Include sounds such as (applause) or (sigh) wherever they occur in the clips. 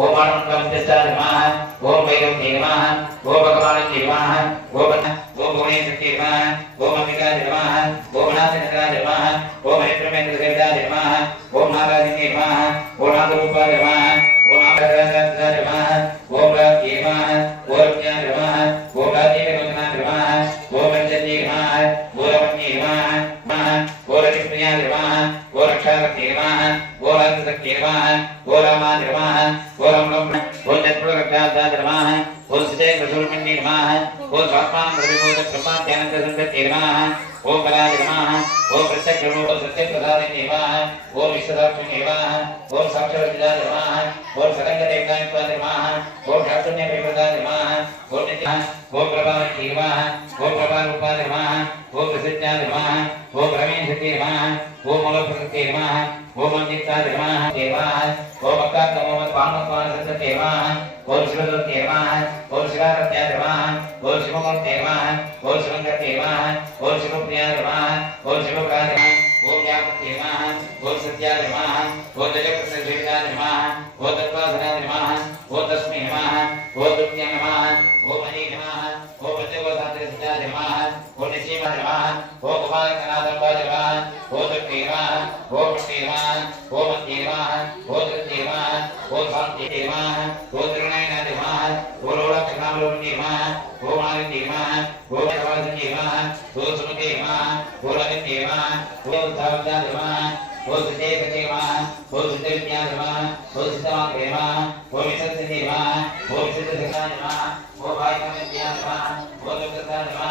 ओम आनंदवंतेश्वर नमः ओम वैरवते नमः ओम भगवान नमः ओम ओम भुवनेश्वर नमः ओम अंबिका नमः ओम नाथ नमः ओम नम ओ चक्रवर्ताद्रमाः ओ सजय कृष्णमन्निर्माः ओ स्वात्मान प्रतिबोध कृपा ज्ञानंद संततिर्माः ओ पराजमाः ओ प्रत्यक्षमो सत्य प्रसाद निर्माः ओ विश्वदाक्ष निर्माः ओ साक्षरविदा निर्माः ओ सरंग देवता निर्माः ओ शास्त्रण्य विप्रदा निर्माः ओ नित्य ओ प्रभाव निर्माः ओ प्रभाव रूपा निर्माः ओ प्रसिद्ध निर्माः देवाः ओम अलप्रकृत देवाः ओम अन्यता देवाः देवाः ओम अक्कातमोम स्वामस्वानसत देवाः ओम शिवदो देवाः ओम शिवारत्या देवाः ओम शिवमोम देवाः ओम शिवंग देवाः ओम शिवप्रिया देवाः ओम शिवप्रा देवाः ओम यापत देवाः ओम सत्या देवाः ओम जगत ओम निशीमा नमः ओम उमाकनाथम नमः ओम दुर्गेवा ओम देवा ओम देवा ओम दुर्गेवा ओम संदेवा ओम दुर्गेना देवा ओम लोड़ा तकनाम लोम देवा ओम आदि देवा ओम भगवान देवा ओम सुमदेवा ओम आदि देवा ओम धावदा देवा ओम सुदेव देवा ओम सुदेव्या देवा ओम सुतमा देवा ओम सत्य देवा ओम सत्य देवा ओम भाई देवा ओम दुर्गता देवा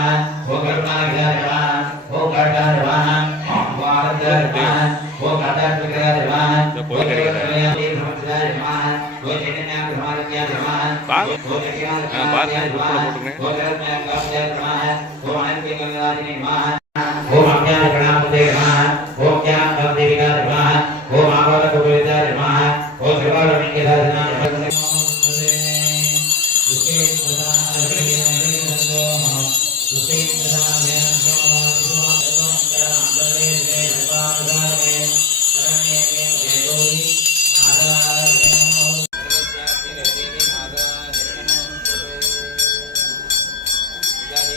तो कोई करेगा। बात? हाँ बात थोड़ा बोल रहे हैं ओम क्या गणापते नमः ओम क्या देविका नमः ओम आवार कुबेरा नमः ओम सर्वारणी के साथ नमः उसके प्रदान करके हमें नमः उसके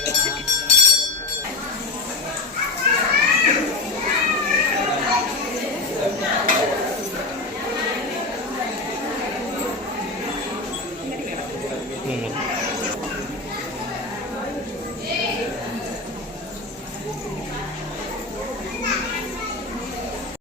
yeah. (laughs)